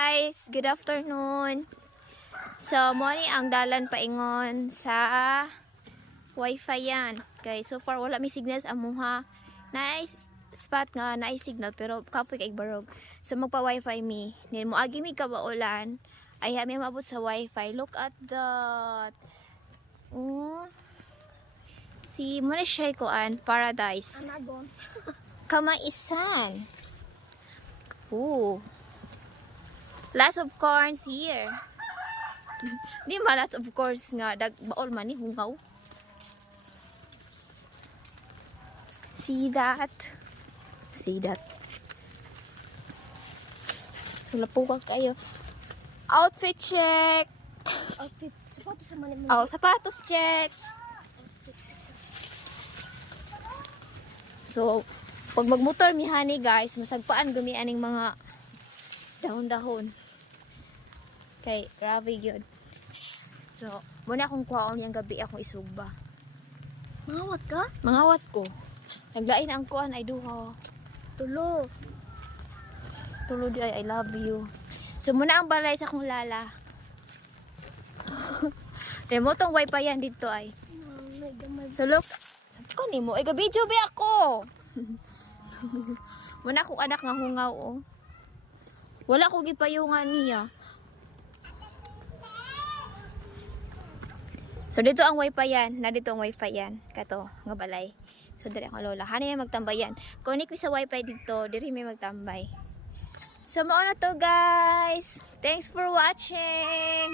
Guys, good afternoon. So, morning ang dalan paingon sa wifi yan. Okay, so far wala may signal sa amuha. Nice spot nga, nice signal pero kapoy kay barog. So magpa wifi mi. Nin mo agi mi kabaulan. Ay mi maabot sa wifi. Look at that. Si mo na siya kuan, paradise. Amagon. Kamaisan. Ooh. Lots of corns here. Di ba lots of course nga baol man ni hungaw. See that? See that? So lapuka kayo. Outfit check. Outfit. Sapatos sa malimit. Oh, sapatos check. So, pag magmotor mi honey guys, masagpaan gumi aning mga dahon-dahon. Okay, grabe yun. So, muna akong kuhaon yung gabi akong isugba. Mangawat ka? Mangawat ko. Naglain ang kuhan ay duha. Tulo. Tulod ay I love you. So, muna ang balay sa akong lala. Remote ang wifi yan dito ay. May gamay. So, look. Sabi ko ni mo, ay gabidyo ba ako? Muna akong anak nga hungaw oh. Wala akong ipayungan niya. So dito ang wifi yan, na dito ang wifi yan, kato nga balay. So diri ang lola, hani may magtambay yan. Connect mi sa wifi dito, diri may magtambay. So mao na to guys. Thanks for watching.